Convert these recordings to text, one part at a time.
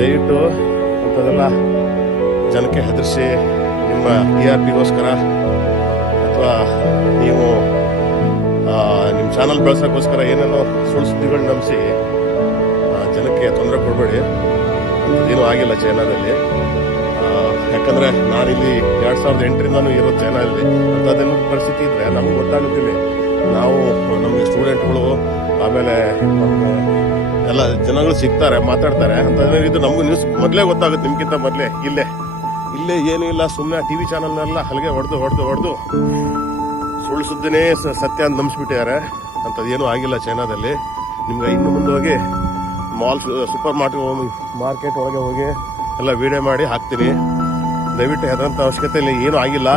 ದಯವಿಟ್ಟು ಅಂಥದ್ದೆಲ್ಲ ಜನಕ್ಕೆ ಹೆದರಿಸಿ ನಿಮ್ಮ ಟಿ ಆರ್ ಪಿಗೋಸ್ಕರ ಅಥವಾ ನೀವು ನಿಮ್ಮ ಚಾನಲ್ ಬೆಳೆಸೋಕ್ಕೋಸ್ಕರ ಏನೇನೋ ಸುಳ್ಳು ಸುದ್ದಿಗಳು ನಂಬಿಸಿ ಜನಕ್ಕೆ ತೊಂದರೆ ಕೊಡಬೇಡಿ. ಏನೂ ಆಗಿಲ್ಲ ಚೈನಾದಲ್ಲಿ. ಯಾಕಂದರೆ ಯಾಕಂದ್ರೆ ನಾನಿಲ್ಲಿ ಎರಡು ಸಾವಿರದ ಎಂಟರಿಂದನೂ ಇರೋ ಚೈನಾದಲ್ಲಿ ಅಂಥದ್ದೇನು ಪರಿಸ್ಥಿತಿ ಇದ್ದರೆ ನಮಗೆ ಗೊತ್ತಾಗುತ್ತಿಲ್ಲ. ನಾವು ನಮಗೆ ಸ್ಟೂಡೆಂಟ್ಗಳು ಆಮೇಲೆ ಎಲ್ಲ ಜನಗಳು ಸಿಗ್ತಾರೆ, ಮಾತಾಡ್ತಾರೆ. ಅಂತ ಇದು ನಮಗೂ ನ್ಯೂಸ್ ಮೊದಲೇ ಗೊತ್ತಾಗುತ್ತೆ, ನಿಮ್ಗಿಂತ ಮೊದಲೇ, ಇಲ್ಲೇ. ಇಲ್ಲೇ ಏನೂ ಇಲ್ಲ ಸುಮ್ಮನೆ ಟಿವಿ ಚಾನಲ್ನೆಲ್ಲ ಹಲಗೆ ಹೊಡೆದು ಹೊಡೆದು ಹೊಡೆದು ಸುಳ್ಳು ಸುದ್ದಿನೇ ಸತ್ಯ ಅಂತ ನಂಬಿಸ್ಬಿಟ್ಟಿದ್ದಾರೆ. ಅಂಥದ್ದೇನೂ ಆಗಿಲ್ಲ ಚೈನಾದಲ್ಲಿ. ನಿಮ್ಗೆ ಇನ್ನು ಮುಂದೆ ಹೋಗಿ ಮಾಲ್ ಸೂಪರ್ ಮಾರ್ಕೆಟ್ ಮಾರ್ಕೆಟ್ ಒಳಗೆ ಹೋಗಿ ಎಲ್ಲ ವೀಡಿಯೋ ಮಾಡಿ ಹಾಕ್ತೀನಿ. ದಯವಿಟ್ಟು ಹೆದರಂತ ಅವಶ್ಯಕತೆ ಇಲ್ಲ, ಏನೂ ಆಗಿಲ್ಲ.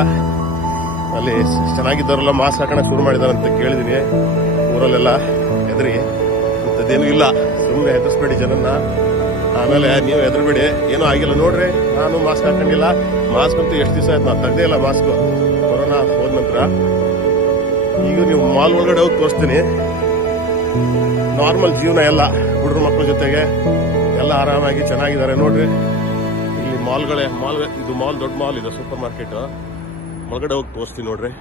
ಅಲ್ಲಿ ಚೆನ್ನಾಗಿದ್ದವರೆಲ್ಲ ಮಾಸ್ಕ್ ಹಾಕೋಣ ಶುರು ಮಾಡಿದಾರೆ ಅಂತ ಕೇಳಿದೀನಿ. ಊರಲ್ಲೆಲ್ಲ ಹೆದರಿ. ಇಂಥದ್ದೇನು ಇಲ್ಲ. ಸುಮ್ಮನೆ ಹೆದರ್ಸ್ಬೇಡಿ ಜನನ್ನ. ಆಮೇಲೆ ನೀವು ಹೆದರ್ಬೇಡಿ. ಏನೂ ಆಗಿಲ್ಲ ನೋಡ್ರಿ. ನಾನು ಮಾಸ್ಕ್ ಹಾಕೊಂಡಿಲ್ಲ. ಮಾಸ್ಕ್ ಅಂತೂ ಎಷ್ಟು ದಿವಸ ಆಯ್ತು, ನಾನು ತೆಗ್ದೇ ಇಲ್ಲ ಮಾಸ್ಕ್. ಕೊರೋನಾ ಹೋದ ನಂತರ ಈಗ ನೀವು ಮಾಲ್ ಒಳಗಡೆ ಹೋಗಿ ತೋರಿಸ್ತೀನಿ. ನಾರ್ಮಲ್ ಜೀವನ ಎಲ್ಲ ಹುಡುಗರ ಮಕ್ಕಳ ಜೊತೆಗೆ ಎಲ್ಲ ಆರಾಮಾಗಿ ಚೆನ್ನಾಗಿದ್ದಾರೆ ನೋಡ್ರಿ. ಇಲ್ಲಿ ಮಾಲ್ಗಳೇ, ಮಾಲ್, ಇದು ಮಾಲ್, ದೊಡ್ಡ ಮಾಲ್ ಇದೆ, ಸೂಪರ್ ಮಾರ್ಕೆಟ್. ಒಳಗಡೆ ಹೋಗಿ ತೋರಿಸ್ತೀನಿ ನೋಡ್ರಿ.